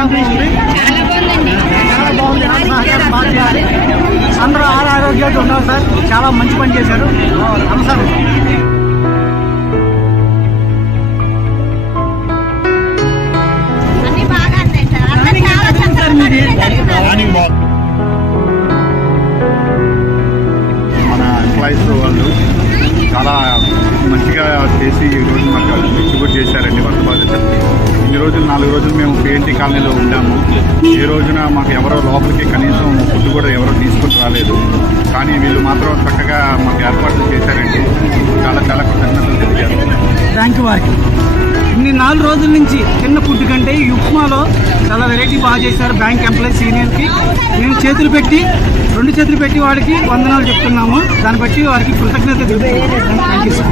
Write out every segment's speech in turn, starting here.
చాలా బాగుంది. చాలా బాగుంది. సహకారం బాగా చేయాలి. అందరూ ఆరోగ్యంగా ఉన్నారు సార్. చాలా మంచి పని చేశారు. సార్ మన ఎంప్లాయీస్ వాళ్ళు చాలా మంచిగా చేసి ఈ రోజు మాకు డిస్ట్రిబ్యూట్ చేశారండి వర్క్ బాధ్యతని. ఇన్ని రోజులు 4 రోజులు మేము పిఎన్టీ కాలనీలో ఉన్నాము. ఈ రోజున మాకు ఎవరో లోపలికి కనీసం ఫుడ్ కూడా ఎవరో తీసుకుని రాలేదు. కానీ వీళ్ళు మాత్రం చక్కగా మాకు ఏర్పాట్లు చేశారండి. చాలా చాలా కృతజ్ఞతలు తెలియజేస్తున్నాం. థ్యాంక్ యూ వారికి. ఇన్ని 4 రోజుల నుంచి చిన్న ఫుడ్ కంటే ఈ ఉప్మాలో చాలా వెరైటీ బాగా చేశారు. బ్యాంక్ ఎంప్లాయీ సీనియర్కి మేము 2 చేతులు పెట్టి వాడికి వందనాలు చెప్తున్నాము. దాన్ని బట్టి వారికి కృతజ్ఞత తెలుపుతున్నాము. Thank you sir.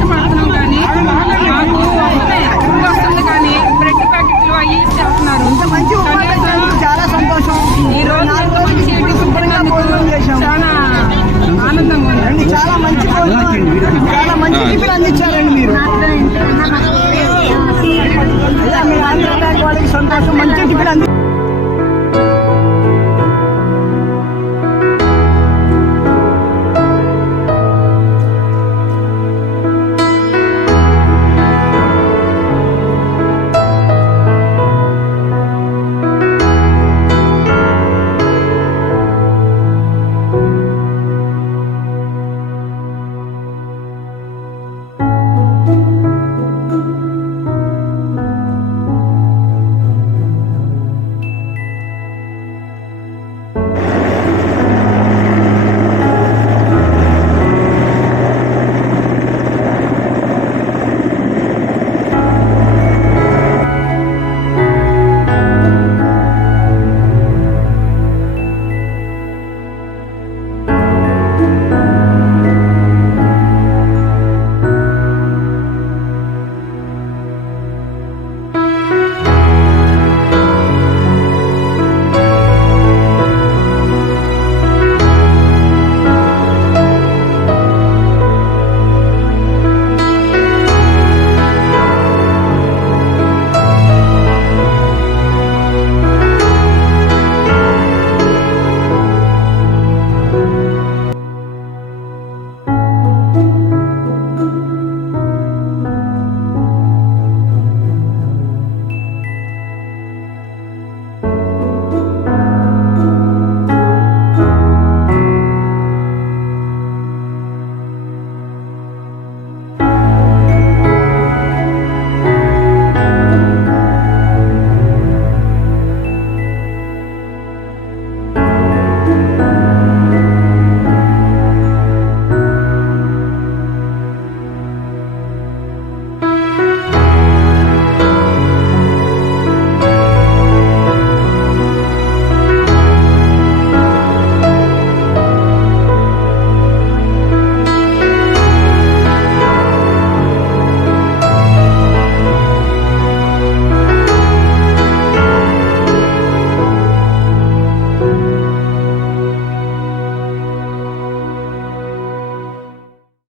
చాలా సంతోషం. ఈ రోజు చాలా ఆనందంగా ఉందండి. చాలా మంచి టిఫిన్ అందించారండి మీరు. మీ ఆంధ్ర బ్యాంక్ వాళ్ళకి సంతోషం. మంచి టిఫిన్